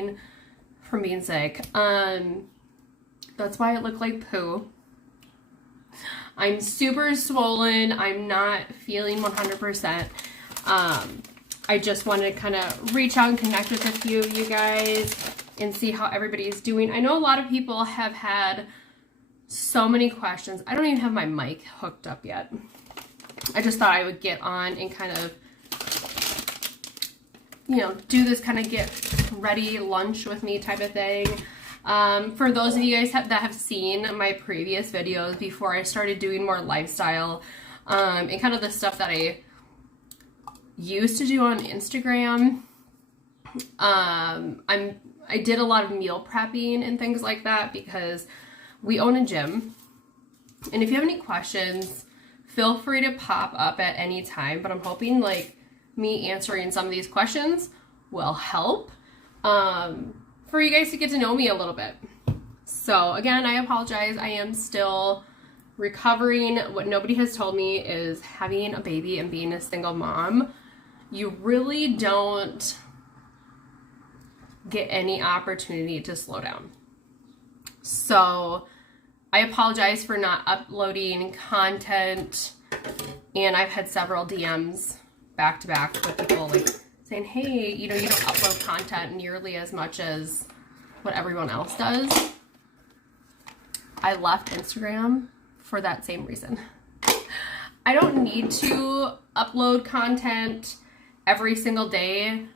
recovering from being sick. That's why it looked like poo. I'm super swollen. I'm not feeling 100%. I just wanted to kind of reach out and connect with a few of you guys and see how everybody is doing. I know a lot of people have had so many questions. I don't even have my mic hooked up yet. I just thought I would get on and kind of, you know, do this kind of get ready lunch with me type of thing. For those of you guys that have seen my previous videos before I started doing more lifestyle, and kind of the stuff that I used to do on Instagram, I did a lot of meal prepping and things like that because we own a gym. And if you have any questions, feel free to pop up at any time, but I'm hoping like me answering some of these questions will help for you guys to get to know me a little bit. So again, I apologize. I am still recovering. What nobody has told me is having a baby and being a single mom, you really don't get any opportunity to slow down. So I apologize for not uploading content, and I've had several DMs back to back with people like saying, hey, you know, you don't upload content nearly as much as what everyone else does. I left Instagram for that same reason. I don't need to upload content every single day,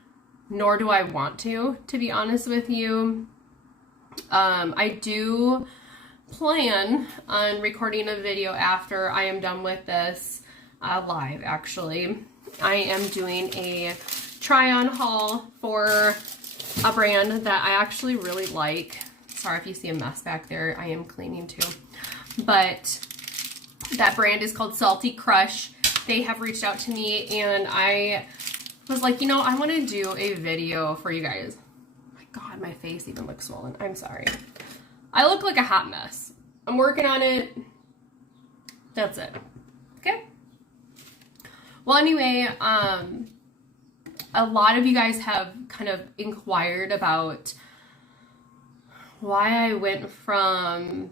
nor do I want to be honest with you. I do plan on recording a video after I am done with this, live actually. I am doing a try-on haul for a brand that I actually really like. Sorry if you see a mess back there, I am cleaning too. But that brand is called Salty Crush. They have reached out to me and I was like, you know, I want to do a video for you guys. Oh my God, my face even looks swollen. I'm sorry. I look like a hot mess. I'm working on it. That's it. Okay? Well, anyway, a lot of you guys have kind of inquired about why I went from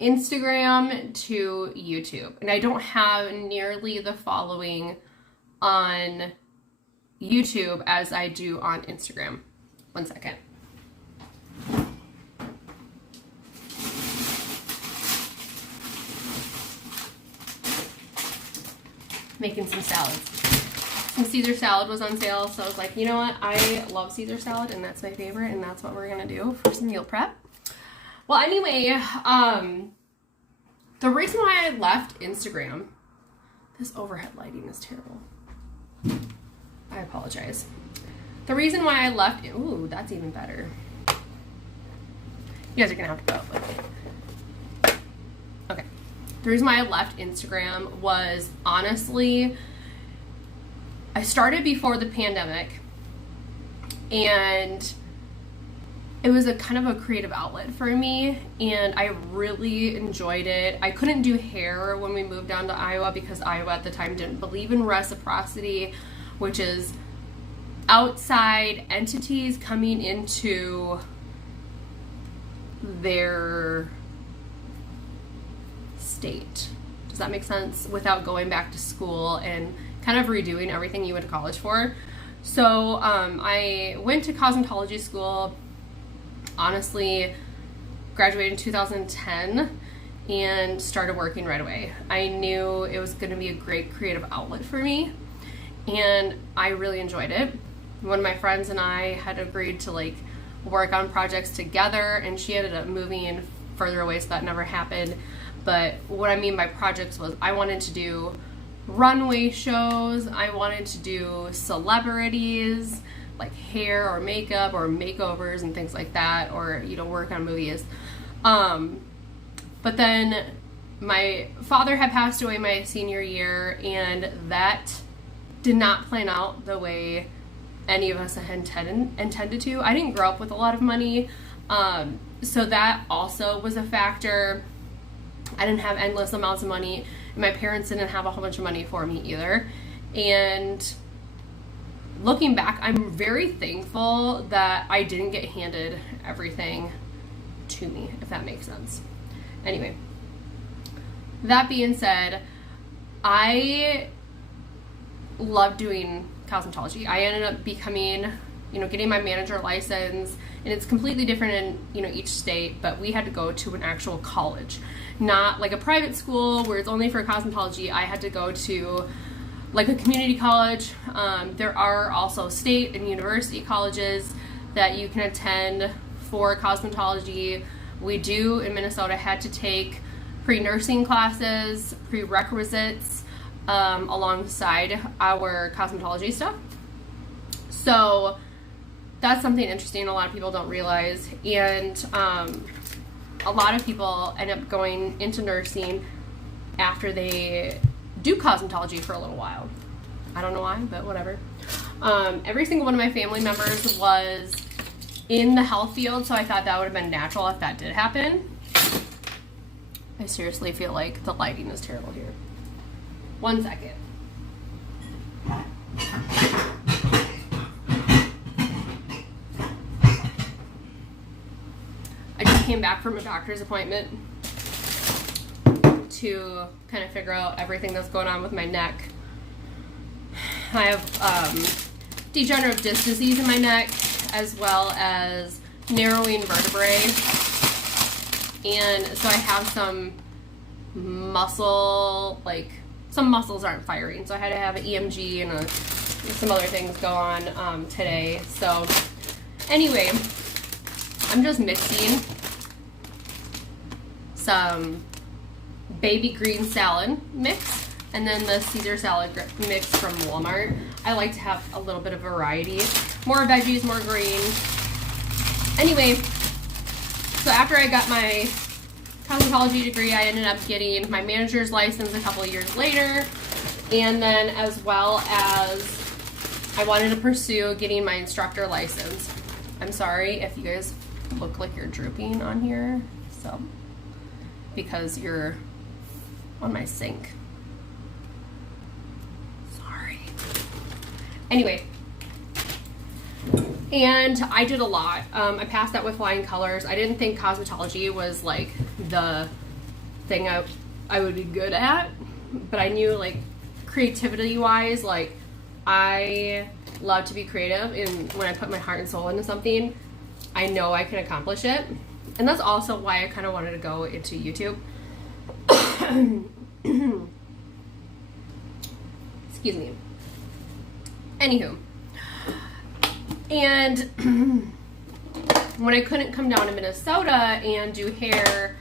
Instagram to YouTube. And I don't have nearly the following on YouTube as I do on Instagram. One second. Making some salads. Some Caesar salad was on sale, so I was like, you know what? I love Caesar salad, and that's my favorite, and that's what we're gonna do for some meal prep. Well, anyway, the reason why I left Instagram, this overhead lighting is terrible. I apologize. The reason why I left, ooh, that's even better. You guys are gonna have to go with me. Okay. The reason why I left Instagram was honestly, I started before the pandemic and it was a kind of a creative outlet for me and I really enjoyed it. I couldn't do hair when we moved down to Iowa because Iowa at the time didn't believe in reciprocity, which is outside entities coming into their state. Does that make sense? Without going back to school and kind of redoing everything you went to college for. So I went to cosmetology school, honestly, graduated in 2010 and started working right away. I knew it was going to be a great creative outlet for me and I really enjoyed it. One of my friends and I had agreed to like work on projects together and she ended up moving further away, so that never happened. But what I mean by projects was I wanted to do runway shows, I wanted to do celebrities, like hair or makeup or makeovers and things like that, or, you know, work on movies. But then my father had passed away my senior year and that did not plan out the way any of us had intended to. I didn't grow up with a lot of money, so that also was a factor. I didn't have endless amounts of money. My parents didn't have a whole bunch of money for me either. And looking back, I'm very thankful that I didn't get handed everything to me, if that makes sense. Anyway, that being said, I love doing cosmetology. I ended up becoming, getting my manager license, and it's completely different in, each state, but we had to go to an actual college, not like a private school where it's only for cosmetology. I had to go to like a community college. There are also state and university colleges that you can attend for cosmetology. We do in Minnesota had to take pre-nursing classes, prerequisites, alongside our cosmetology stuff. So that's something interesting a lot of people don't realize. And a lot of people end up going into nursing after they do cosmetology for a little while. I don't know why, but whatever. Every single one of my family members was in the health field, so I thought that would have been natural if that did happen. I seriously feel like the lighting is terrible here. 1 second. I just came back from a doctor's appointment to kind of figure out everything that's going on with my neck. I have degenerative disc disease in my neck, as well as narrowing vertebrae, and so I have some muscle, some muscles aren't firing, so I had to have an EMG and some other things go on today. So anyway, I'm just mixing some baby green salad mix and then the Caesar salad mix from Walmart. I like to have a little bit of variety, more veggies, more green. Anyway, so after I got my cosmetology degree, I ended up getting my manager's license a couple of years later, and then as well as I wanted to pursue getting my instructor license. I'm sorry if you guys look like you're drooping on here, so because you're on my sink. Sorry. Anyway, and I did a lot. I passed that with flying colors. I didn't think cosmetology was like the thing I would be good at, but I knew like creativity wise, like I love to be creative, and when I put my heart and soul into something, I know I can accomplish it. And that's also why I kind of wanted to go into YouTube. Excuse me. Anywho. And when I couldn't come down to Minnesota and do hair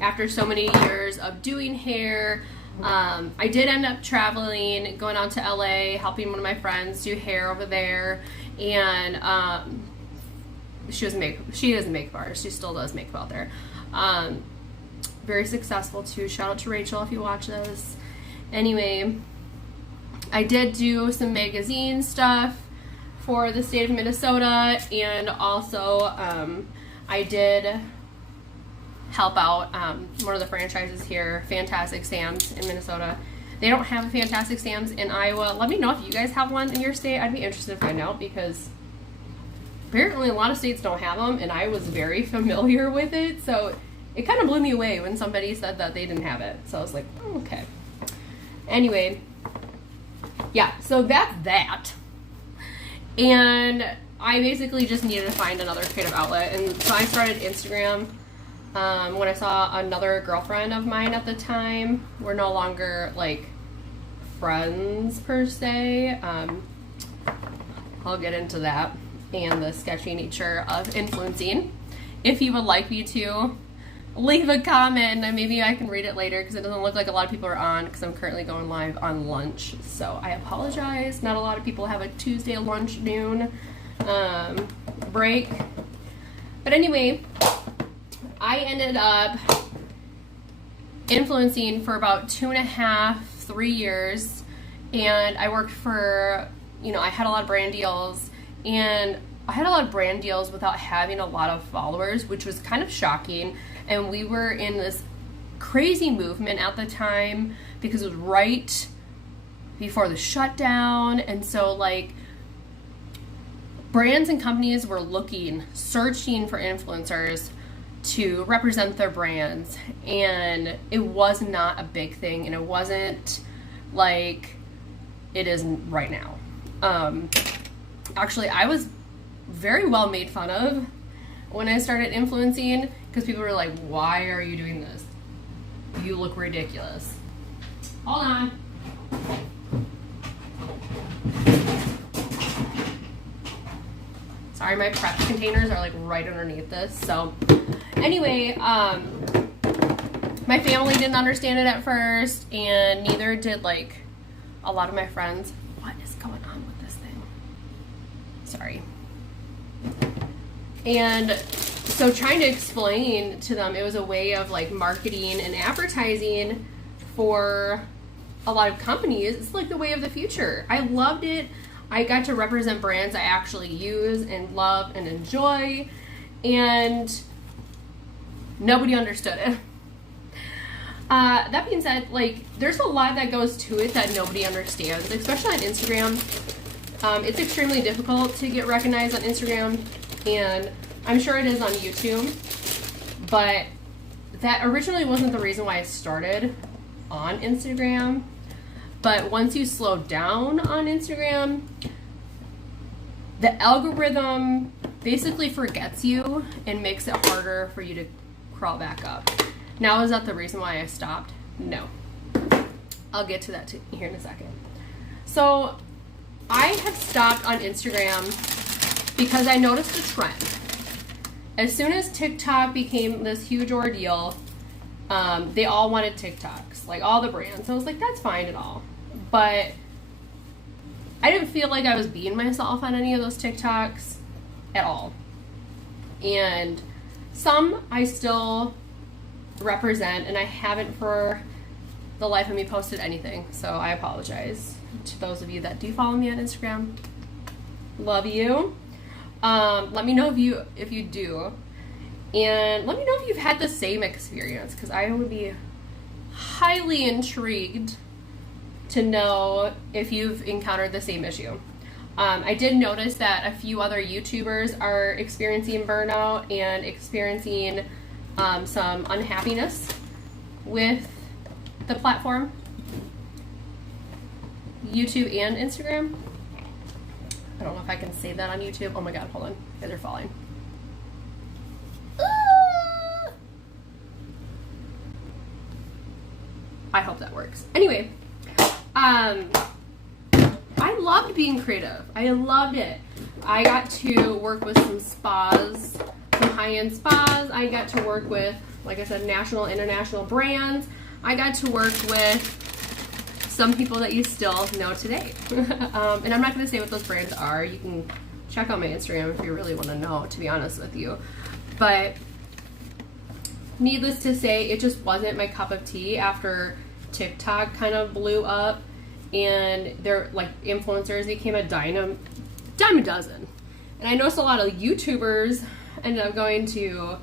after so many years of doing hair, I did end up traveling, going out to LA, helping one of my friends do hair over there. And she doesn't make bars. She still does makeup out there. Very successful too. Shout out to Rachel if you watch this. Anyway, I did do some magazine stuff for the state of Minnesota, and also I did help out one of the franchises here, Fantastic Sam's in Minnesota. They don't have a Fantastic Sam's in Iowa. Let me know if you guys have one in your state. I'd be interested to find out, because apparently a lot of states don't have them, and I was very familiar with it, so it kind of blew me away when somebody said that they didn't have it. So I was like, oh, okay. Anyway, yeah, so that's that. And I basically just needed to find another creative outlet, and so I started Instagram when I saw another girlfriend of mine at the time. We're no longer like friends per se. I'll get into that and the sketchy nature of influencing. If you would like me to, leave a comment and maybe I can read it later, because it doesn't look like a lot of people are on, because I'm currently going live on lunch. So I apologize. Not a lot of people have a Tuesday lunch noon break. But anyway, I ended up influencing for about 2.5, 3 years, and I worked for, I had a lot of brand deals, and I had a lot of brand deals without having a lot of followers, which was kind of shocking. And we were in this crazy movement at the time because it was right before the shutdown. And so like brands and companies were searching for influencers to represent their brands, and it was not a big thing, and it wasn't like it is right now. Actually, I was very well made fun of when I started influencing, because people were like, why are you doing this? You look ridiculous. Hold on. Sorry, my prep containers are like right underneath this. So anyway, my family didn't understand it at first, and neither did like a lot of my friends. What is going on with this thing? Sorry. And so trying to explain to them, it was a way of like marketing and advertising for a lot of companies. It's like the way of the future. I loved it. I got to represent brands I actually use and love and enjoy, and nobody understood it. That being said, like, there's a lot that goes to it that nobody understands, especially on Instagram. It's extremely difficult to get recognized on Instagram, and I'm sure it is on YouTube, but that originally wasn't the reason why I started on Instagram. But once you slow down on Instagram, the algorithm basically forgets you and makes it harder for you to crawl back up. Now, is that the reason why I stopped? No. I'll get to that here in a second. So I had stopped on Instagram because I noticed a trend. As soon as TikTok became this huge ordeal, they all wanted TikToks, like all the brands. I was like, that's fine and all. But I didn't feel like I was being myself on any of those TikToks at all. And some I still represent, and I haven't for the life of me posted anything. So I apologize to those of you that do follow me on Instagram. Love you. Let me know if you do. And let me know if you've had the same experience, because I would be highly intrigued to know if you've encountered the same issue. I did notice that a few other YouTubers are experiencing burnout and experiencing some unhappiness with the platform, YouTube and Instagram. I don't know if I can save that on YouTube. Oh my god, hold on. Guys are falling. I hope that works. Anyway, I loved being creative. I loved it. I got to work with some spas, some high-end spas. I got to work with, like I said, national, international brands. I got to work with some people that you still know today. And I'm not going to say what those brands are. You can check out my Instagram if you really want to know, to be honest with you. But needless to say, it just wasn't my cup of tea after TikTok kind of blew up, and they're like influencers became a dime a dozen. And I noticed a lot of YouTubers ended up going to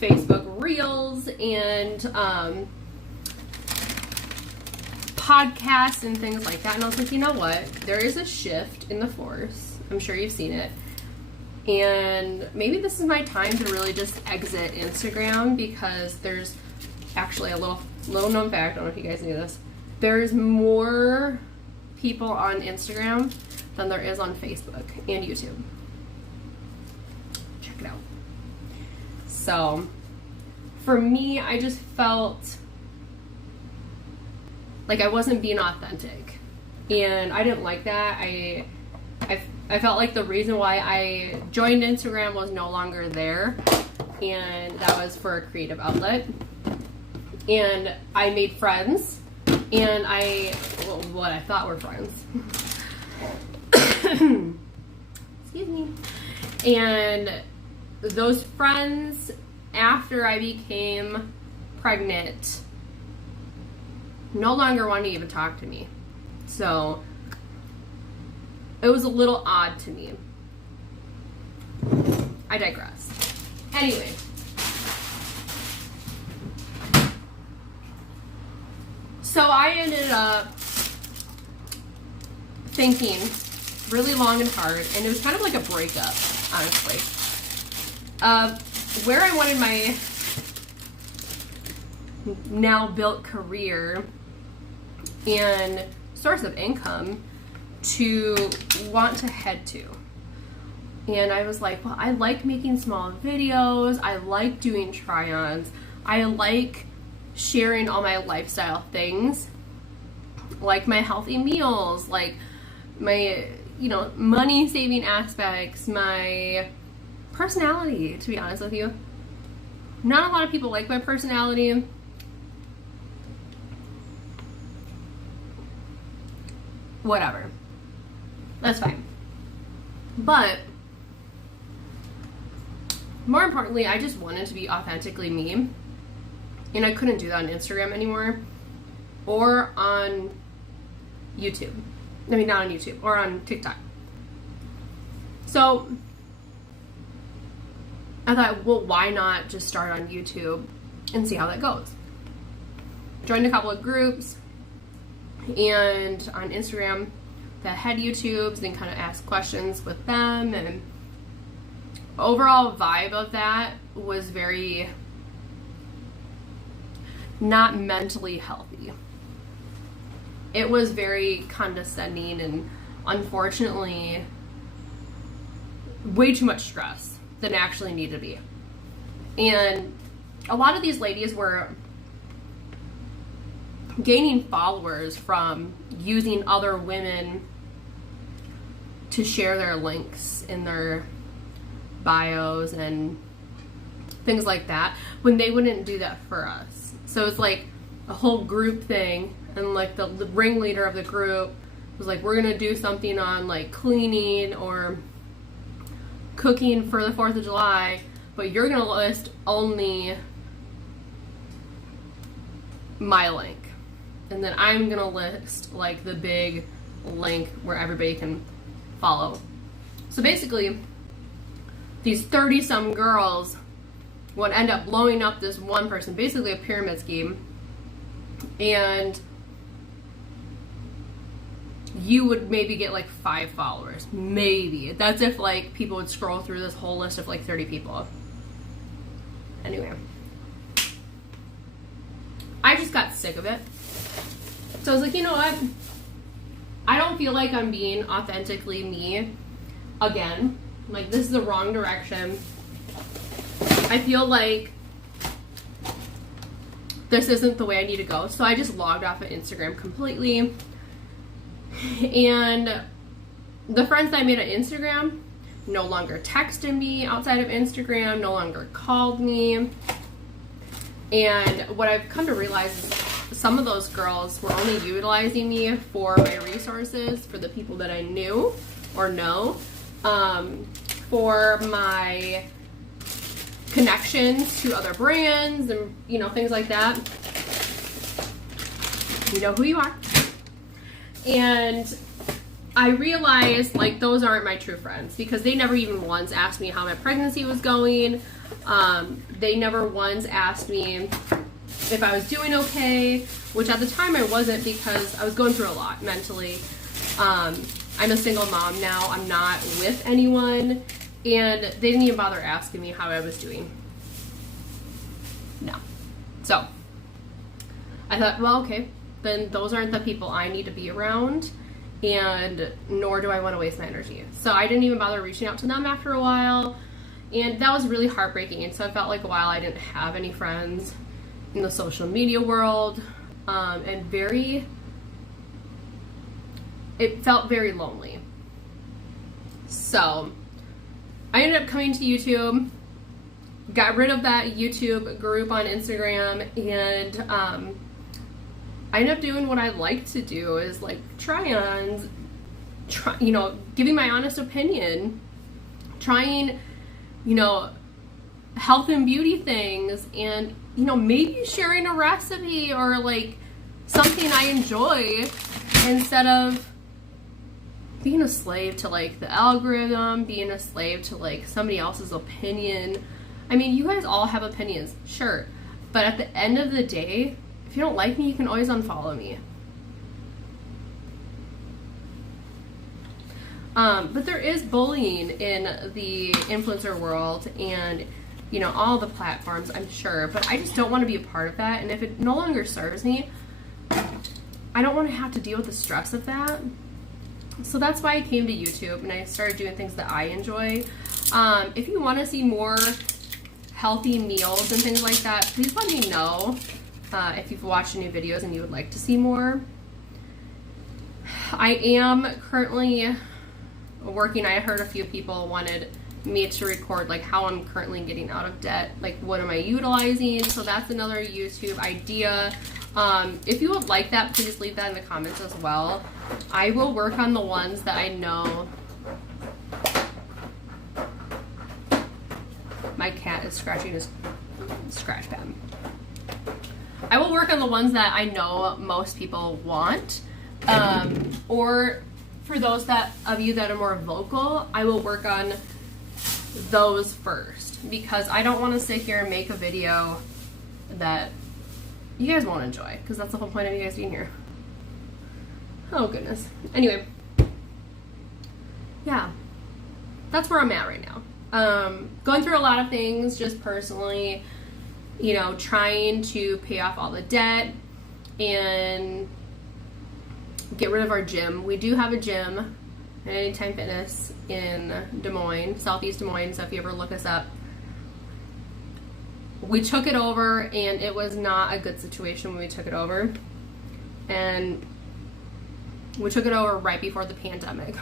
Facebook Reels and podcasts and things like that. And I was like, you know what? There is a shift in the force. I'm sure you've seen it. And maybe this is my time to really just exit Instagram, because there's actually a little known fact, I don't know if you guys knew this, there's more people on Instagram than there is on Facebook and YouTube. Check it out. So for me, I just felt like I wasn't being authentic, and I didn't like that. I felt like the reason why I joined Instagram was no longer there, and that was for a creative outlet. And I made friends, and what I thought were friends. Excuse me. And those friends, after I became pregnant, no longer wanted to even talk to me. So it was a little odd to me. I digress. Anyway. So I ended up thinking, really long and hard, and it was kind of like a breakup, honestly. Where I wanted my now built career and source of income to want to head to. And I was like, well, I like making small videos, I like doing try-ons, I like sharing all my lifestyle things, like my healthy meals, like my, you know, money saving aspects, my personality, to be honest with you. Not a lot of people like my personality. Whatever. That's fine. But more importantly, I just wanted to be authentically me. And I couldn't do that on Instagram anymore. Or on YouTube. I mean, not on YouTube. Or on TikTok. So I thought, well, why not just start on YouTube and see how that goes? Joined a couple of groups and on Instagram that had YouTubes and kind of asked questions with them, and overall vibe of that was very not mentally healthy. It was very condescending and unfortunately way too much stress than actually needed to be. And a lot of these ladies were gaining followers from using other women to share their links in their bios and things like that, when they wouldn't do that for us. So it's like a whole group thing, and like the ringleader of the group was like, we're gonna do something on like cleaning or cooking for the 4th of July, but you're gonna list only my link, and then I'm gonna list like the big link where everybody can follow. So basically these 30 some girls would end up blowing up this one person, basically a pyramid scheme, and you would maybe get like 5 followers, maybe. That's if like people would scroll through this whole list of like 30 people. Anyway, I just got sick of it. So I was like, you know what? I don't feel like I'm being authentically me again. Like, this is the wrong direction. I feel like this isn't the way I need to go. So I just logged off of Instagram completely. And the friends that I made on Instagram no longer texted me outside of Instagram, no longer called me. And what I've come to realize is some of those girls were only utilizing me for my resources, for the people that I knew or know, for my connections to other brands and, you know, things like that. You know who you are. And I realized, like, those aren't my true friends, because they never even once asked me how my pregnancy was going. They never once asked me if I was doing okay, which at the time I wasn't, because I was going through a lot mentally. I'm a single mom now. I'm not with anyone, and they didn't even bother asking me how I was doing. No. So I thought, well, okay, then those aren't the people I need to be around, and nor do I want to waste my energy. So I didn't even bother reaching out to them after a while, and that was really heartbreaking. And so it felt like a while I didn't have any friends in the social media world, and it felt very lonely. So I ended up coming to YouTube, got rid of that YouTube group on Instagram, and I ended up doing what I like to do, is like try-ons, you know, giving my honest opinion, trying, you know, health and beauty things, and, you know, maybe sharing a recipe or like something I enjoy, instead of being a slave to like the algorithm, being a slave to like somebody else's opinion. I mean, you guys all have opinions, sure, but at the end of the day, if you don't like me, you can always unfollow me. But there is bullying in the influencer world and, you know, all the platforms, I'm sure. But I just don't want to be a part of that. And if it no longer serves me, I don't want to have to deal with the stress of that. So that's why I came to YouTube and I started doing things that I enjoy. If you want to see more healthy meals and things like that, please let me know if you've watched any videos and you would like to see more. I am currently working. I heard a few people wanted me to record like how I'm currently getting out of debt, like what am I utilizing. So that's another YouTube idea. If you would like that, please leave that in the comments as well. I will work on the ones that I know. My cat is scratching his scratch pad. I will work on the ones that I know most people want. Or for those of you that are more vocal, I will work on those first, because I don't want to sit here and make a video that you guys won't enjoy, because that's the whole point of you guys being here. Oh goodness. Anyway, yeah, that's where I'm at right now. Going through a lot of things just personally, you know, trying to pay off all the debt and get rid of our gym. We do have a gym at Anytime Fitness in Des Moines, Southeast Des Moines, so if you ever look us up. We took it over and it was not a good situation when we took it over. And we took it over right before the pandemic.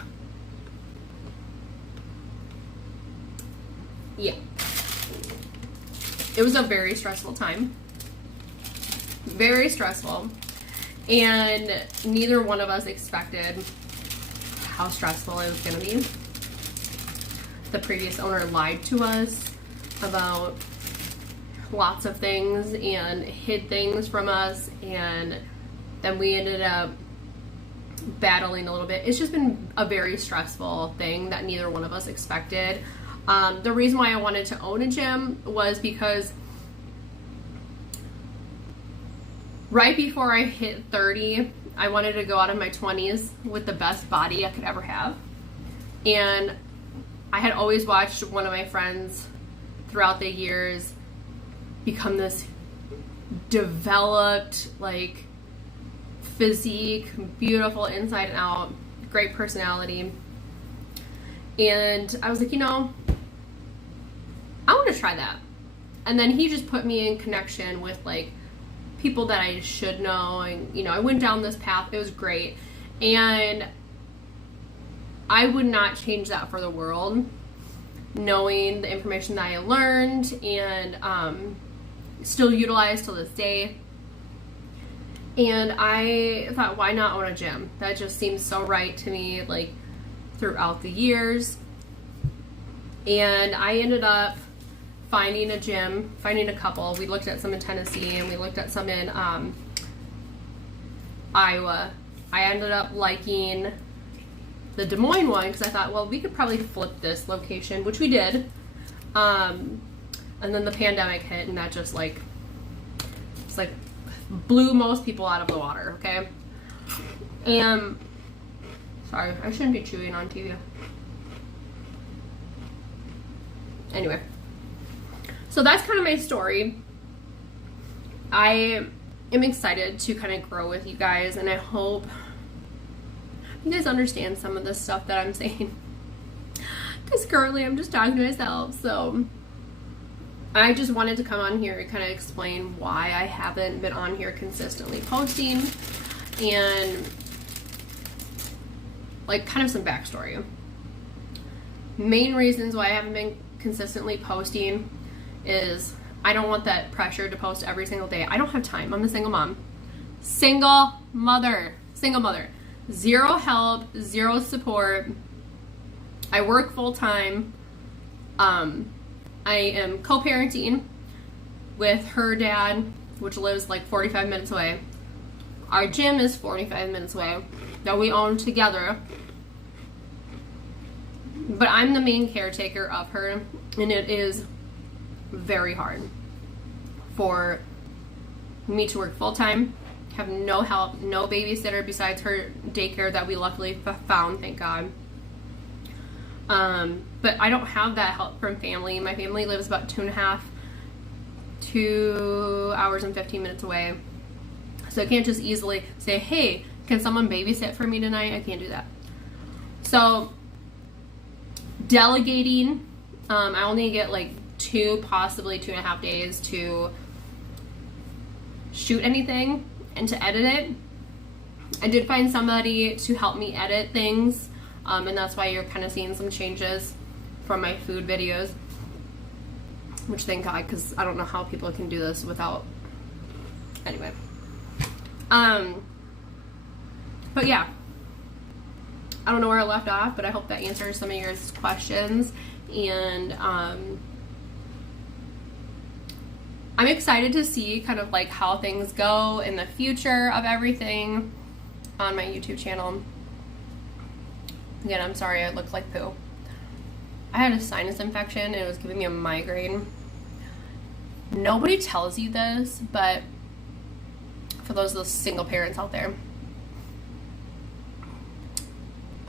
Yeah. It was a very stressful time. Very stressful. And neither one of us expected how stressful it was going to be. The previous owner lied to us about lots of things and hid things from us, and then we ended up battling a little bit. It's just been a very stressful thing that neither one of us expected. The reason why I wanted to own a gym was because right before I hit 30, I wanted to go out of my 20s with the best body I could ever have. And I had always watched one of my friends throughout the years become this developed, like, physique, beautiful inside and out, great personality. And I was like, you know, I want to try that. And then he just put me in connection with, like, people that I should know, and, you know, I went down this path. It was great. And I would not change that for the world, knowing the information that I learned and still utilize till this day. And I thought, why not own a gym? That just seems so right to me, like, throughout the years. And I ended up finding a gym, finding a couple. We looked at some in Tennessee and we looked at some in Iowa. I ended up liking the Des Moines one because I thought, well, we could probably flip this location, which we did. And then the pandemic hit, and that just, like, it's like blew most people out of the water, okay? And sorry, I shouldn't be chewing on TV. Anyway, so that's kind of my story. I am excited to kind of grow with you guys, and I hope you guys understand some of the stuff that I'm saying, because currently I'm just talking to myself. So I just wanted to come on here and kind of explain why I haven't been on here consistently posting, and, like, kind of some backstory. Main reasons why I haven't been consistently posting is I don't want that pressure to post every single day. I don't have time. I'm a single mom. Single mother. Zero help, zero support. I work full time. I am co-parenting with her dad, which lives like 45 minutes away. Our gym is 45 minutes away that we own together. But I'm the main caretaker of her, and it is very hard for me to work full-time, have no help, no babysitter besides her daycare that we luckily found, thank God. But I don't have that help from family. My family lives about 2 hours and 15 minutes away. So I can't just easily say, hey, can someone babysit for me tonight? I can't do that. So delegating, I only get like 2, possibly 2.5 days to shoot anything and to edit it. I did find somebody to help me edit things, and that's why you're kind of seeing some changes from my food videos, which thank God, because I don't know how people can do this without, anyway. But yeah, I don't know where I left off, but I hope that answers some of your questions, and I'm excited to see kind of like how things go in the future of everything on my YouTube channel. Again, I'm sorry I looked like poo. I had a sinus infection and it was giving me a migraine. Nobody tells you this, but for those single parents out there,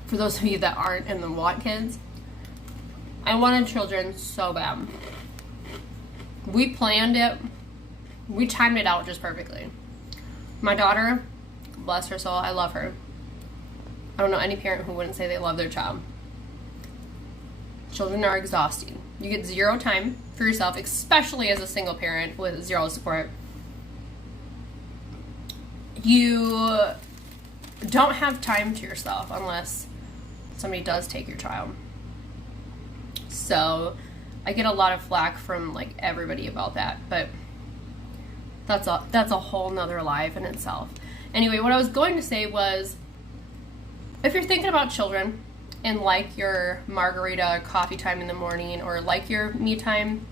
for those of you that aren't and then want kids, I wanted children so bad. We planned it. We timed it out just perfectly. My daughter, bless her soul, I love her. I don't know any parent who wouldn't say they love their child. Children are exhausting. You get 0 time for yourself, especially as a single parent with 0 support. You don't have time to yourself unless somebody does take your child. So I get a lot of flack from like everybody about that, but that's a whole nother life in itself. Anyway, what I was going to say was, if you're thinking about children and like your margarita coffee time in the morning, or like your me time,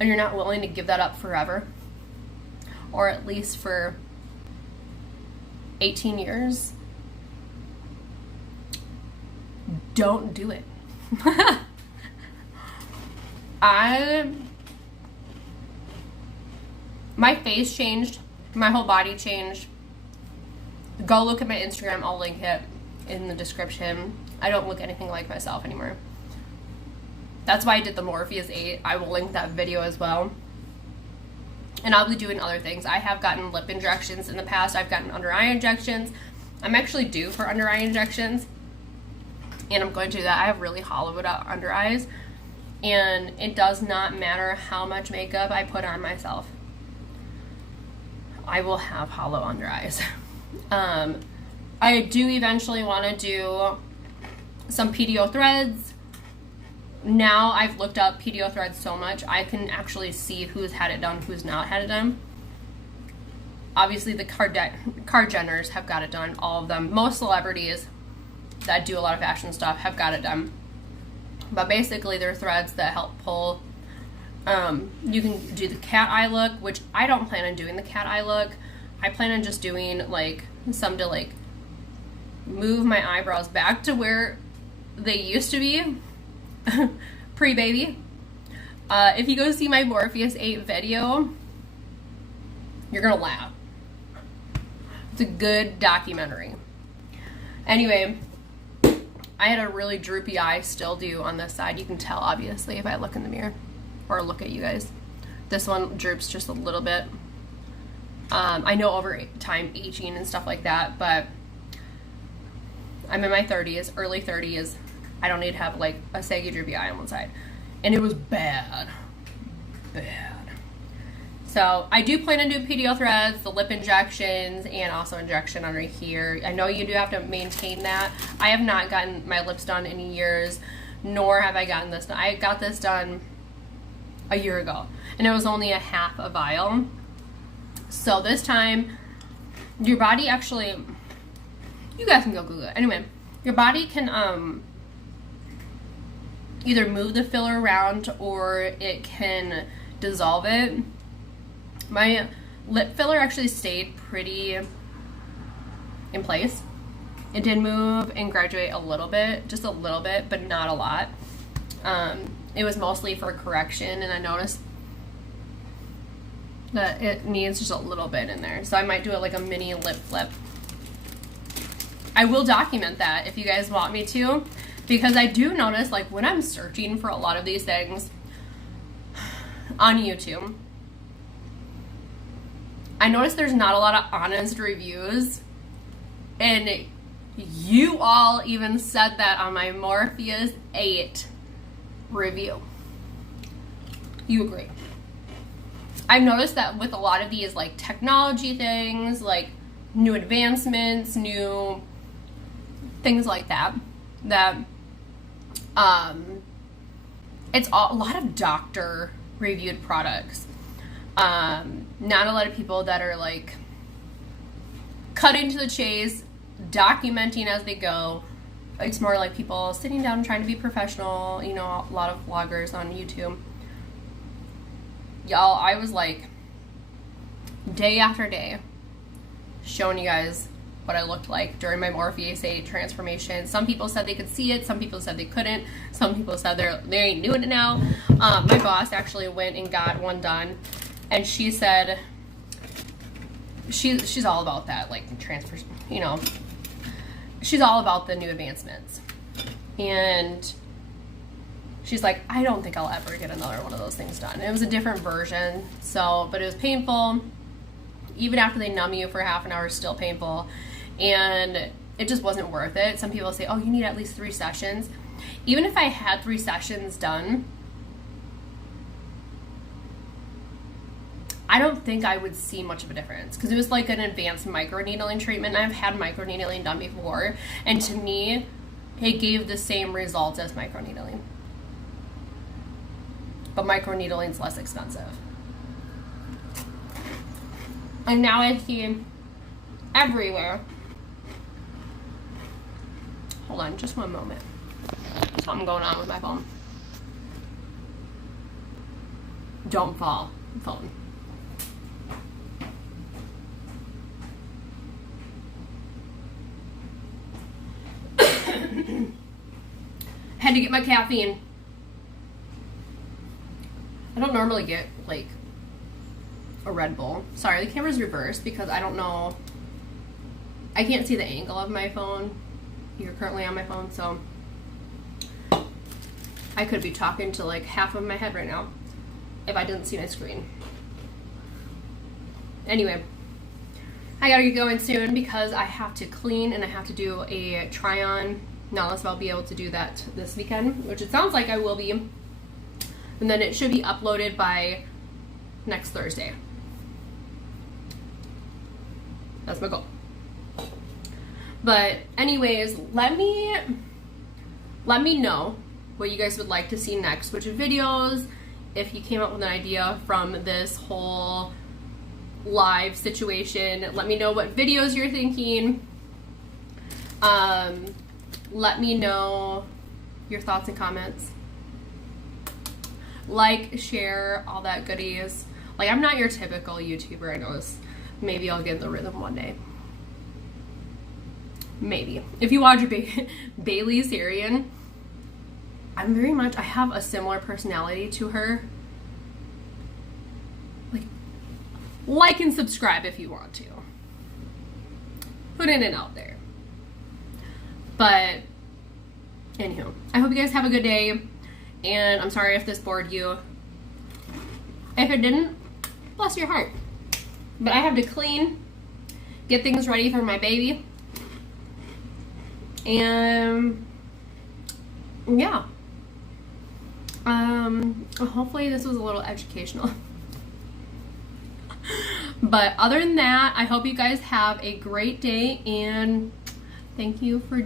and you're not willing to give that up forever, or at least for 18 years, don't do it. My face changed, my whole body changed. Go look at my Instagram, I'll link it in the description. I don't look anything like myself anymore. That's why I did the Morpheus 8. I will link that video as well. And I'll be doing other things. I have gotten lip injections in the past. I've gotten under eye injections. I'm actually due for under eye injections, and I'm going to do that. I have really hollowed out under eyes, and it does not matter how much makeup I put on myself, I will have hollow under eyes. I do eventually want to do some PDO threads. Now I've looked up PDO threads so much, I can actually see who's had it done, who's not had it done. Obviously the Kardashians have got it done, all of them. Most celebrities that do a lot of fashion stuff have got it done. But basically they're threads that help pull. You can do the cat eye look, which I don't plan on doing the cat eye look. I plan on just doing like some to like move my eyebrows back to where they used to be pre-baby. If you go see my Morpheus 8 video, you're gonna laugh. It's a good documentary. Anyway, I had a really droopy eye, still do on this side. You can tell obviously if I look in the mirror or look at you guys. This one droops just a little bit. I know over time aging and stuff like that, but I'm in my 30s, early 30s. I don't need to have like a saggy droopy eye on one side. And it was bad. So I do plan on doing PDO threads, the lip injections, and also injection under here. I know you do have to maintain that. I have not gotten my lips done in years, nor have I gotten this done. I got this done a year ago, and it was only a half a vial. So this time, your body actually, you guys can go Google it. Anyway, your body can either move the filler around or it can dissolve it. My lip filler actually stayed pretty in place. It did move and graduate a little bit, just a little bit, but not a lot. It was mostly for correction, and I noticed that it needs just a little bit in there. So I might do it like a mini lip flip. I will document that if you guys want me to, because I do notice, like, when I'm searching for a lot of these things on YouTube, I notice there's not a lot of honest reviews, and you all even said that on my Morpheus 8 review. You agree. I've noticed that with a lot of these, like, technology things, like new advancements, new things like that, it's a lot of doctor reviewed products. Not a lot of people that are, like, cutting to the chase, documenting as they go. It's more like people sitting down trying to be professional, you know, a lot of vloggers on YouTube. Y'all, I was like, day after day, showing you guys what I looked like during my Morpheus 8 transformation. Some people said they could see it, some people said they couldn't, some people said they ain't doing it now. My boss actually went and got one done, and she said she's all about that, like, transfer, you know, she's all about the new advancements. And she's like, I don't think I'll ever get another one of those things done. It was a different version, so, but it was painful. Even after they numb you for half an hour, it's still painful. And it just wasn't worth it. Some people say, oh, you need at least 3 sessions. Even if I had 3 sessions done, I don't think I would see much of a difference, because it was like an advanced microneedling treatment. I've had microneedling done before, and to me, it gave the same results as microneedling. But microneedling is less expensive. And now I see everywhere. Hold on, just one moment. Something going on with my phone. Don't fall, phone. Had to get my caffeine. I don't normally get, like, a Red Bull. Sorry, the camera's reversed because I don't know. I can't see the angle of my phone. You're currently on my phone, so I could be talking to, like, half of my head right now if I didn't see my screen. Anyway, I gotta get going soon because I have to clean and I have to do a try-on. Not unless I'll be able to do that this weekend, which it sounds like I will be. And then it should be uploaded by next Thursday. That's my goal. But anyways, let me know what you guys would like to see next, which videos, if you came up with an idea from this whole live situation. Let me know what videos you're thinking. Let me know your thoughts and comments. Like, share, all that goodies. Like, I'm not your typical YouTuber, I know this. Maybe I'll get in the rhythm one day. Maybe. If you watch Bailey Sarian, I have a similar personality to her. Like and subscribe if you want to. Putting it out there. But, anywho, I hope you guys have a good day. And I'm sorry if this bored you. If it didn't, bless your heart. But I have to clean, get things ready for my baby. And yeah. Hopefully this was a little educational. But other than that, I hope you guys have a great day, and thank you for joining.